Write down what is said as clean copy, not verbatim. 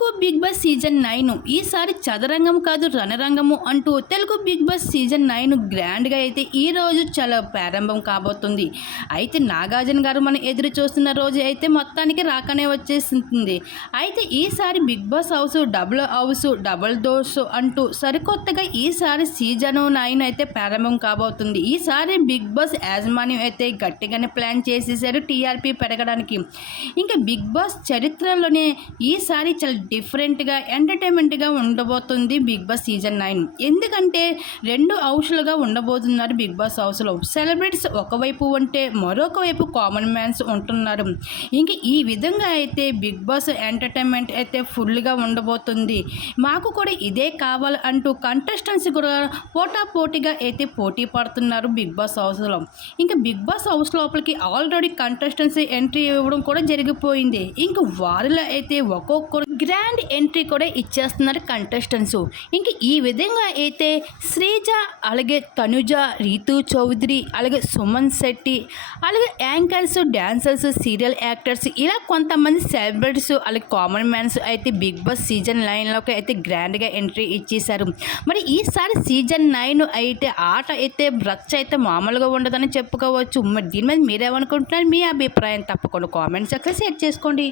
Telugu big boss season 9 ఈసారి చదరంగం కాదు రణరంగము అంటూ తెలుగు బిగ్ బాస్ సీజన్ 9 గ్రాండ్గా అయితే ఈ రోజు చాలా ప్రారంభం కాబోతుంది. అయితే నాగార్జున గారు మనం ఎదురు చూస్తున్న రోజు అయితే మొత్తానికి రాకనే వచ్చేస్తుంది. అయితే ఈసారి Bigg Boss house double doors అంటూ సరికొత్తగా ఈసారి సీజన్ 9 అయితే ప్రారంభం కాబోతుంది. ఈసారి బిగ్ బాస్ యాజమాన్యం అయితే గట్టిగానే ప్లాన్ చేసేసారు టీఆర్పీ పెరగడానికి. ఇంకా బిగ్ బాస్ చరిత్రలోనే ఈసారి చాలా డిఫరెంట్గా ఎంటర్టైన్మెంట్గా ఉండబోతుంది బిగ్ బాస్ సీజన్ 9. ఎందుకంటే 2 హౌస్లుగా ఉండబోతున్నారు బిగ్ బాస్ హౌస్లో. సెలబ్రిటీస్ ఒకవైపు ఉంటే మరొక వైపు కామన్ మ్యాన్స్ ఉంటున్నారు. ఇంక ఈ విధంగా అయితే బిగ్ బాస్ ఎంటర్టైన్మెంట్ అయితే ఫుల్గా ఉండబోతుంది. మాకు కూడా ఇదే కావాలి అంటూ కంటెస్టెంట్స్ కూడా పోటాపోటీగా అయితే పోటీ పడుతున్నారు బిగ్ బాస్ హౌస్లో. ఇంకా బిగ్ బాస్ హౌస్ లోపలికి ఆల్రెడీ కంటెస్టెంట్స్ ఎంట్రీ ఇవ్వడం కూడా జరిగిపోయింది. ఇంకా వారిలో అయితే ఒక్కొక్కరు గ్రాండ్ ఎంట్రీ కూడా ఇచ్చేస్తున్నారు కంటెస్టెంట్స్. ఇంక ఈ విధంగా అయితే శ్రీజ, అలాగే తనుజ, రీతు చౌదరి, అలాగే సుమన్ శెట్టి, అలాగే యాంకర్స్, డాన్సర్స్, సీరియల్ యాక్టర్స్, ఇలా కొంతమంది సెలబ్రిటీస్, అలాగే కామన్ మ్యాన్స్ అయితే బిగ్ బాస్ సీజన్ 9లోకి అయితే గ్రాండ్గా ఎంట్రీ ఇచ్చేశారు. మరి ఈసారి సీజన్ 9 అయితే ఆట అయితే రచ్చ అయితే మామూలుగా ఉండదని చెప్పుకోవచ్చు. మరి దీని మీద మీరేమనుకుంటున్నారు? మీ అభిప్రాయం తప్పకుండా కామెంట్ సెక్షన్లో షేర్ చేసుకోండి.